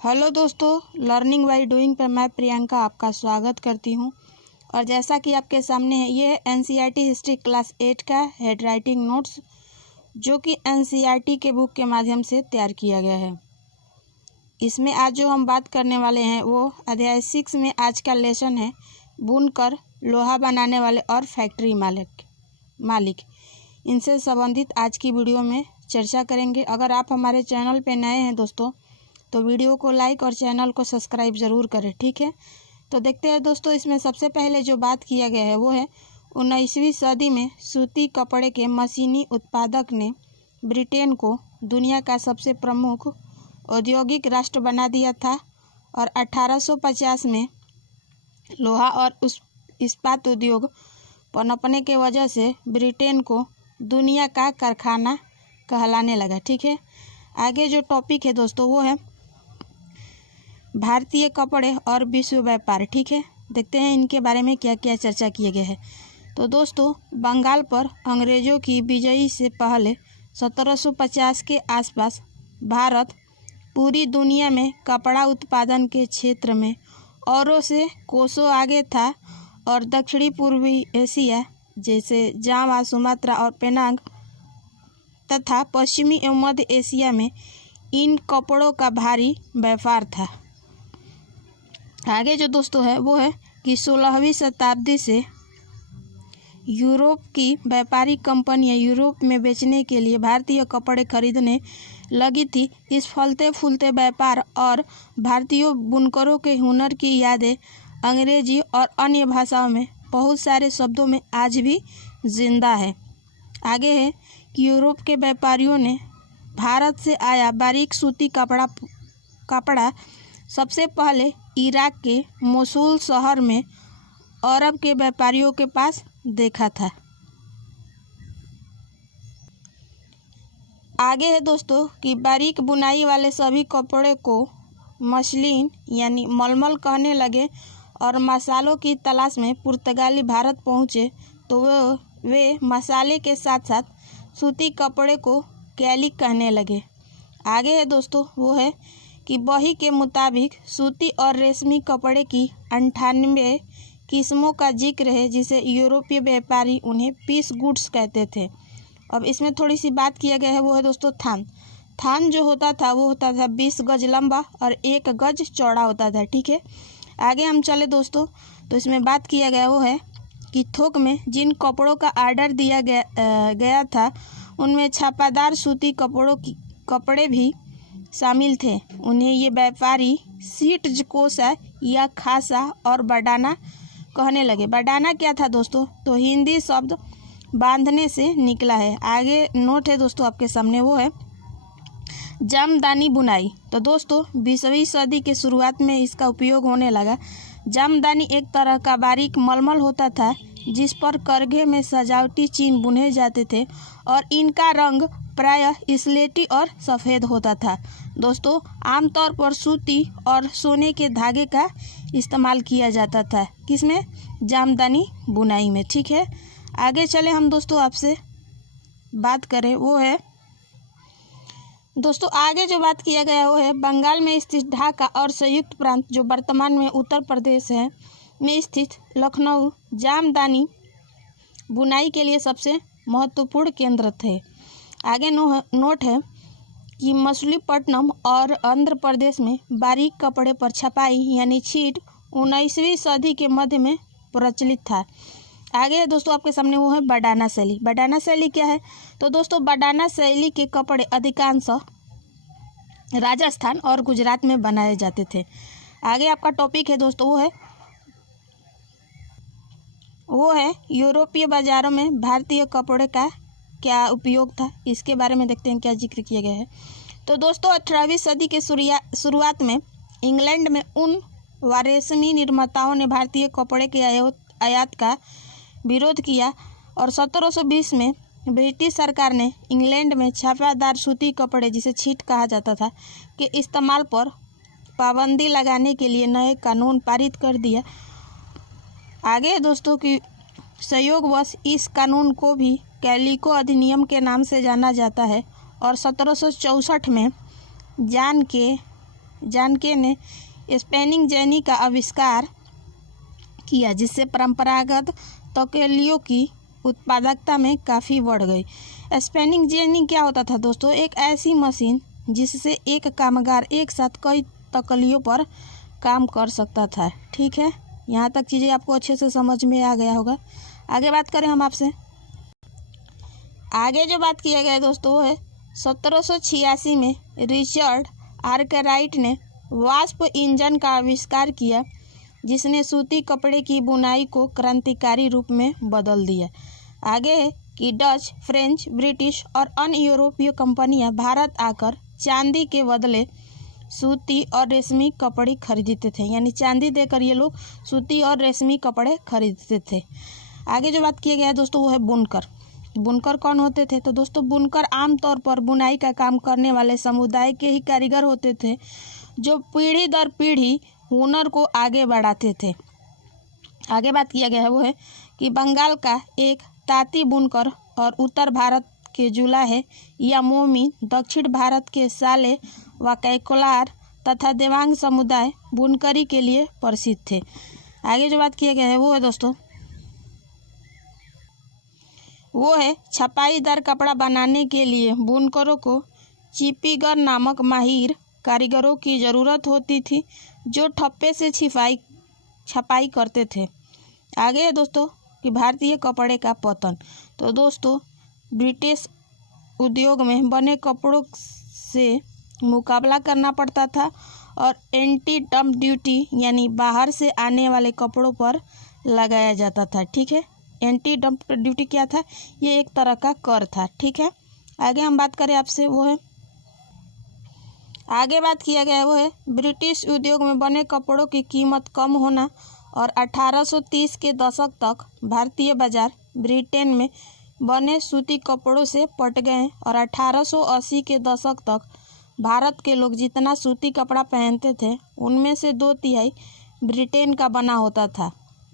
Hello दोस्तों, learning by doing पर मैं प्रियंका आपका स्वागत करती हूं। और जैसा कि आपके सामने है, ये है एनसीईआरटी हिस्ट्री क्लास 8 का हेड राइटिंग नोट्स, जो कि एनसीईआरटी के बुक के माध्यम से तैयार किया गया है। इसमें आज जो हम बात करने वाले हैं वो अध्याय 6 में आज का लेसन है बुनकर, लोहा बनाने वाले और फैक्ट्री मालिक। इनसे संबंधित आज की वीडियो में चर्चा करेंगे। अगर आप हमारे चैनल पर नए हैं दोस्तों, तो वीडियो को लाइक और चैनल को सब्सक्राइब ज़रूर करें, ठीक है। तो देखते हैं दोस्तों, इसमें सबसे पहले जो बात किया गया है वो है 19वीं सदी में सूती कपड़े के मशीनी उत्पादक ने ब्रिटेन को दुनिया का सबसे प्रमुख औद्योगिक राष्ट्र बना दिया था। और 1850 में लोहा और इस्पात उद्योग पनपने के वजह से ब्रिटेन को दुनिया का कारखाना कहलाने लगा, ठीक है। आगे जो टॉपिक है दोस्तों वो है भारतीय कपड़े और विश्व व्यापार, ठीक है। देखते हैं इनके बारे में क्या क्या चर्चा किया गया है। तो दोस्तों, बंगाल पर अंग्रेज़ों की विजय से पहले 1750 के आसपास भारत पूरी दुनिया में कपड़ा उत्पादन के क्षेत्र में औरों से कोसों आगे था। और दक्षिणी पूर्वी एशिया जैसे जावा, सुमात्रा और पेनांग तथा पश्चिमी एवं मध्य एशिया में इन कपड़ों का भारी व्यापार था। आगे जो दोस्तों है वो है कि 16वीं शताब्दी से यूरोप की व्यापारिक कंपनियां यूरोप में बेचने के लिए भारतीय कपड़े खरीदने लगी थी। इस फलते फूलते व्यापार और भारतीय बुनकरों के हुनर की यादें अंग्रेजी और अन्य भाषाओं में बहुत सारे शब्दों में आज भी जिंदा है। आगे है कि यूरोप के व्यापारियों ने भारत से आया बारीक सूती कपड़ा सबसे पहले इराक के मोसुल शहर में अरब के व्यापारियों के पास देखा था। आगे है दोस्तों कि बारीक बुनाई वाले सभी कपड़े को मसलिन यानी मलमल कहने लगे। और मसालों की तलाश में पुर्तगाली भारत पहुँचे तो वे मसाले के साथ साथ सूती कपड़े को कैलिक कहने लगे। आगे है दोस्तों वो है कि बही के मुताबिक सूती और रेशमी कपड़े की 98 किस्मों का जिक्र है, जिसे यूरोपीय व्यापारी उन्हें पीस गुड्स कहते थे। अब इसमें थोड़ी सी बात किया गया है वो है दोस्तों थान जो होता था वो होता था 20 गज लंबा और 1 गज चौड़ा होता था, ठीक है। आगे हम चले दोस्तों, तो इसमें बात किया गया वो है कि थोक में जिन कपड़ों का आर्डर दिया गया था उनमें छापादार सूती कपड़े भी शामिल थे। उन्हें ये व्यापारी सीट कोसा या खासा और बडाना कहने लगे। बडाना क्या था दोस्तों? तो हिंदी शब्द बांधने से निकला है। आगे नोट है दोस्तों आपके सामने, वो है जामदानी बुनाई। तो दोस्तों 20वीं सदी के शुरुआत में इसका उपयोग होने लगा। जामदानी एक तरह का बारीक मलमल होता था जिस पर करघे में सजावटी चिन्ह बुने जाते थे और इनका रंग प्रायः स्लेटी और सफ़ेद होता था। दोस्तों आमतौर पर सूती और सोने के धागे का इस्तेमाल किया जाता था किसमें? जामदानी बुनाई में, ठीक है। आगे चले हम दोस्तों, आपसे बात करें वो है दोस्तों, आगे जो बात किया गया वो है बंगाल में स्थित ढाका और संयुक्त प्रांत जो वर्तमान में उत्तर प्रदेश है में स्थित लखनऊ जामदानी बुनाई के लिए सबसे महत्वपूर्ण केंद्र थे। आगे नोट है कि मछलीपट्टनम और आंध्र प्रदेश में बारीक कपड़े पर छपाई यानी छीट 19वीं सदी के मध्य में प्रचलित था। आगे दोस्तों आपके सामने वो है बडाना शैली। बडाना शैली क्या है? तो दोस्तों बडाना शैली के कपड़े अधिकांश राजस्थान और गुजरात में बनाए जाते थे। आगे आपका टॉपिक है दोस्तों वो है यूरोपीय बाज़ारों में भारतीय कपड़े का क्या उपयोग था। इसके बारे में देखते हैं क्या जिक्र किया गया है। तो दोस्तों 18वीं सदी के शुरुआत में इंग्लैंड में ऊन व रेशमी निर्माताओं ने भारतीय कपड़े के आयात का विरोध किया। और 1720 में ब्रिटिश सरकार ने इंग्लैंड में छापादार सूती कपड़े, जिसे छीट कहा जाता था, के इस्तेमाल पर पाबंदी लगाने के लिए नए कानून पारित कर दिया। आगे दोस्तों की संयोगवश इस कानून को भी कैलिको अधिनियम के नाम से जाना जाता है। और 1764 में जान के जानके ने स्पिनिंग जेनी का आविष्कार किया, जिससे परंपरागत तौलियों की उत्पादकता में काफ़ी बढ़ गई। स्पिनिंग जेनी क्या होता था दोस्तों? एक ऐसी मशीन जिससे एक कामगार एक साथ कई तौलियों पर काम कर सकता था। ठीक है, यहाँ तक चीज़ें आपको अच्छे से समझ में आ गया होगा। आगे बात करें हम आपसे। आगे जो बात किया गया है दोस्तों वो है 1786 में रिचर्ड आर्कराइट ने वाष्प इंजन का आविष्कार किया, जिसने सूती कपड़े की बुनाई को क्रांतिकारी रूप में बदल दिया। आगे है कि डच, फ्रेंच, ब्रिटिश और अन्य यूरोपीय कंपनियां भारत आकर चांदी के बदले सूती और रेशमी कपड़े खरीदते थे, यानी चांदी देकर ये लोग सूती और रेशमी कपड़े खरीदते थे। आगे जो बात किया गया है दोस्तों वो है बुनकर। बुनकर कौन होते थे? तो दोस्तों बुनकर आमतौर पर बुनाई का काम करने वाले समुदाय के ही कारीगर होते थे, जो पीढ़ी दर पीढ़ी हुनर को आगे बढ़ाते थे। आगे बात किया गया है वो है कि बंगाल का एक तांती बुनकर और उत्तर भारत के जुलाहे या मोमी, दक्षिण भारत के साले व कैकोलार तथा देवांग समुदाय बुनकरी के लिए प्रसिद्ध थे। आगे जो बात किया गया है वो है दोस्तों वो है छपाईदार कपड़ा बनाने के लिए बुनकरों को चिपीगर नामक माहिर कारीगरों की ज़रूरत होती थी, जो ठप्पे से छपाई करते थे। आगे है दोस्तों कि भारतीय कपड़े का पतन। तो दोस्तों ब्रिटिश उद्योग में बने कपड़ों से मुकाबला करना पड़ता था और एंटी डंप ड्यूटी यानी बाहर से आने वाले कपड़ों पर लगाया जाता था। ठीक है, एंटी डंप ड्यूटी क्या था? ये एक तरह का कर था। ठीक है, आगे हम बात करें आपसे वो है आगे बात किया गया है वो है ब्रिटिश उद्योग में बने कपड़ों की कीमत कम होना और 1830 के दशक तक भारतीय बाजार ब्रिटेन में बने सूती कपड़ों से पट गए और 1880 के दशक तक भारत के लोग जितना सूती कपड़ा पहनते थे उनमें से 2/3 ब्रिटेन का बना होता था।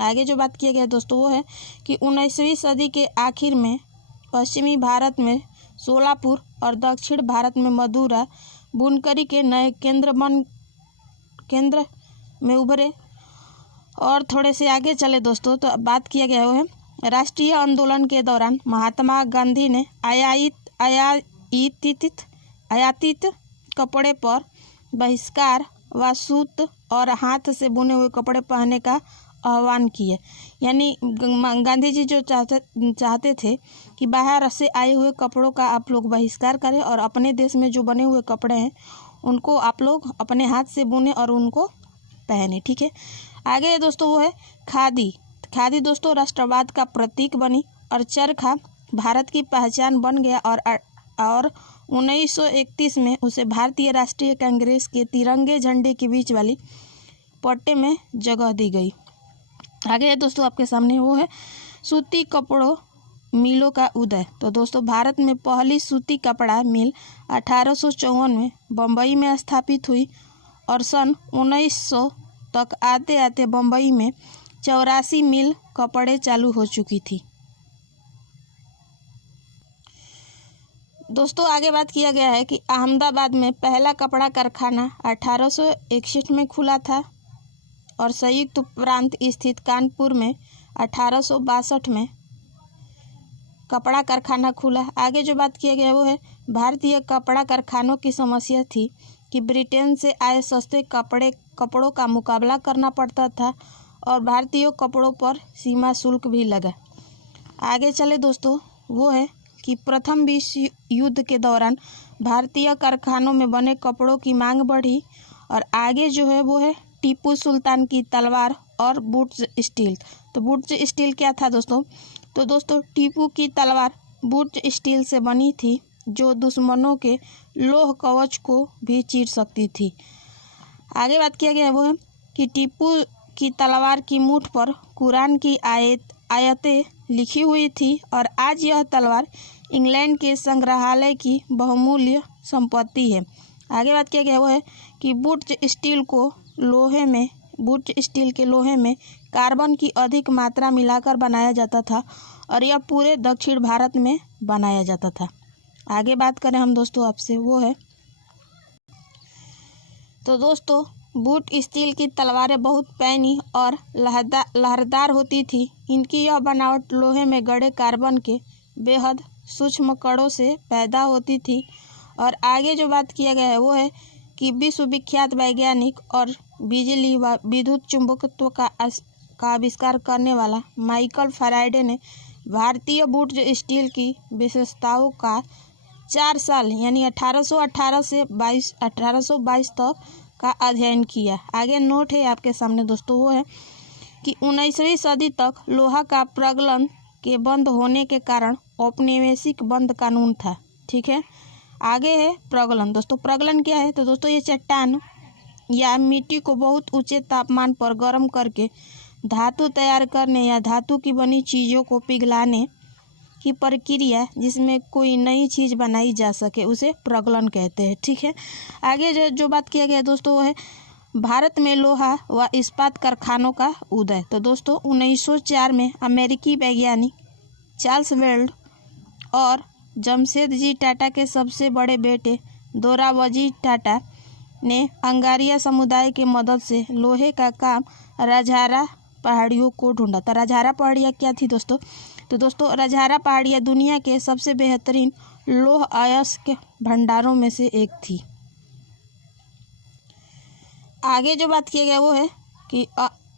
आगे जो बात किया गया दोस्तों वो है कि 19वीं सदी के आखिर में पश्चिमी भारत में सोलापुर और दक्षिण भारत में मदुरा बुनकरी के नए केंद्र में उभरे। और थोड़े से आगे चले दोस्तों तो बात किया गया है राष्ट्रीय आंदोलन के दौरान महात्मा गांधी ने आयातित कपड़े पर बहिष्कार व सूत और हाथ से बुने हुए कपड़े पहनने का आह्वान किया। यानी गांधी जी जो चाहते थे कि बाहर से आए हुए कपड़ों का आप लोग बहिष्कार करें और अपने देश में जो बने हुए कपड़े हैं उनको आप लोग अपने हाथ से बुने और उनको पहने। ठीक है, आगे दोस्तों वो है खादी। खादी दोस्तों राष्ट्रवाद का प्रतीक बनी और चरखा भारत की पहचान बन गया और 1931 में उसे भारतीय राष्ट्रीय कांग्रेस के तिरंगे झंडे के बीच वाली पट्टे में जगह दी गई। आगे है दोस्तों आपके सामने वो है सूती कपड़ों मिलों का उदय। तो दोस्तों भारत में पहली सूती कपड़ा मिल 1854 में बम्बई में स्थापित हुई और सन 1900 तक आते आते बम्बई में 84 मिल कपड़े चालू हो चुकी थी। दोस्तों आगे बात किया गया है कि अहमदाबाद में पहला कपड़ा कारखाना 1861 में खुला था और संयुक्त प्रांत स्थित कानपुर में 1862 में कपड़ा कारखाना खुला। आगे जो बात किया गया वो है भारतीय कपड़ा कारखानों की समस्या थी कि ब्रिटेन से आए सस्ते कपड़ों का मुकाबला करना पड़ता था और भारतीय कपड़ों पर सीमा शुल्क भी लगा। आगे चले दोस्तों वो है कि प्रथम विश्व युद्ध के दौरान भारतीय कारखानों में बने कपड़ों की मांग बढ़ी और आगे जो है वो है टीपू सुल्तान की तलवार और बूट्स स्टील। तो बूट्स स्टील क्या था दोस्तों? तो दोस्तों टीपू की तलवार बूट्स स्टील से बनी थी जो दुश्मनों के लोह कवच को भी चीर सकती थी। आगे बात किया गया है वो है कि टीपू की तलवार की मूठ पर कुरान की आयतें लिखी हुई थी और आज यह तलवार इंग्लैंड के संग्रहालय की बहुमूल्य संपत्ति है। आगे बात किया गया वो है कि बूट्स स्टील के लोहे में कार्बन की अधिक मात्रा मिलाकर बनाया जाता था और यह पूरे दक्षिण भारत में बनाया जाता था। आगे बात करें हम दोस्तों आपसे वो है तो दोस्तों बूट स्टील की तलवारें बहुत पैनी और लहरदार होती थी। इनकी यह बनावट लोहे में गड़े कार्बन के बेहद सूक्ष्म कणों से पैदा होती थी। और आगे जो बात किया गया है वो है कि विश्वविख्यात वैज्ञानिक और बिजली व विद्युत चुंबकत्व का आविष्कार करने वाला माइकल फैराडे ने भारतीय बूट स्टील की विशेषताओं का 4 साल यानी 1818 से 1822 तक का अध्ययन किया। आगे नोट है आपके सामने दोस्तों, वो है कि 19वीं सदी तक लोहा का प्रगलन के बंद होने के कारण औपनिवेशिक बंद कानून था। ठीक है, आगे है प्रगलन। दोस्तों प्रगलन क्या है? तो दोस्तों ये चट्टान या मिट्टी को बहुत ऊंचे तापमान पर गर्म करके धातु तैयार करने या धातु की बनी चीज़ों को पिघलाने की प्रक्रिया जिसमें कोई नई चीज़ बनाई जा सके उसे प्रगलन कहते हैं। ठीक है, आगे जो बात किया गया दोस्तों वो है भारत में लोहा व इस्पात कारखानों का उदय। तो दोस्तों 1904 में अमेरिकी वैज्ञानिक चार्ल्स वेल्ड और जमशेदजी टाटा के सबसे बड़े बेटे दोराबजी टाटा ने अंगारिया समुदाय की मदद से लोहे का काम राजहारा पहाड़ियों को ढूंढा। तो राजहारा पहाड़ियाँ क्या थी दोस्तों? तो दोस्तों राजहारा पहाड़ियाँ दुनिया के सबसे बेहतरीन लौह अयस्क भंडारों में से एक थी। आगे जो बात किया गया वो है कि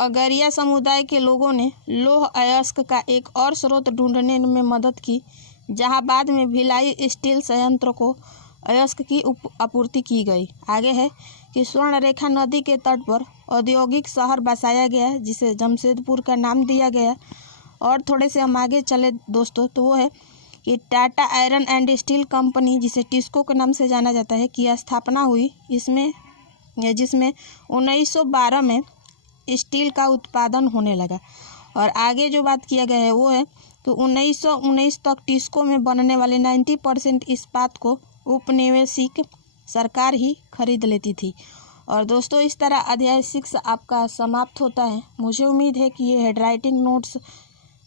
अगरिया समुदाय के लोगों ने लौह अयस्क का एक और स्रोत ढूंढने में मदद की, जहां बाद में भिलाई स्टील संयंत्र को अयस्क की आपूर्ति की गई। आगे है कि स्वर्णरेखा नदी के तट पर औद्योगिक शहर बसाया गया जिसे जमशेदपुर का नाम दिया गया। और थोड़े से हम आगे चले दोस्तों तो वो है कि Tata iron and steel company जिसे टिस्को के नाम से जाना जाता है की स्थापना हुई जिसमें 1912 में स्टील का उत्पादन होने लगा। और आगे जो बात किया गया है वो है कि 1919 तक टिस्को में बनने वाले 90% इस्पात को उपनिवेशिक सरकार ही खरीद लेती थी। और दोस्तों इस तरह अध्याय 6 आपका समाप्त होता है। मुझे उम्मीद है कि ये हैंडराइटिंग नोट्स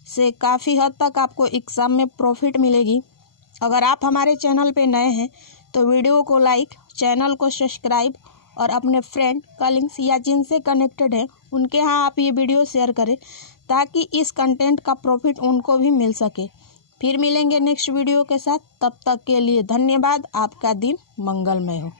से काफ़ी हद तक आपको एग्ज़ाम में प्रॉफिट मिलेगी। अगर आप हमारे चैनल पे नए हैं तो वीडियो को लाइक, चैनल को सब्सक्राइब और अपने फ्रेंड, कलीग्स या जिनसे कनेक्टेड हैं उनके यहाँ आप ये वीडियो शेयर करें ताकि इस कंटेंट का प्रॉफिट उनको भी मिल सके। फिर मिलेंगे नेक्स्ट वीडियो के साथ, तब तक के लिए धन्यवाद। आपका दिन मंगलमय हो।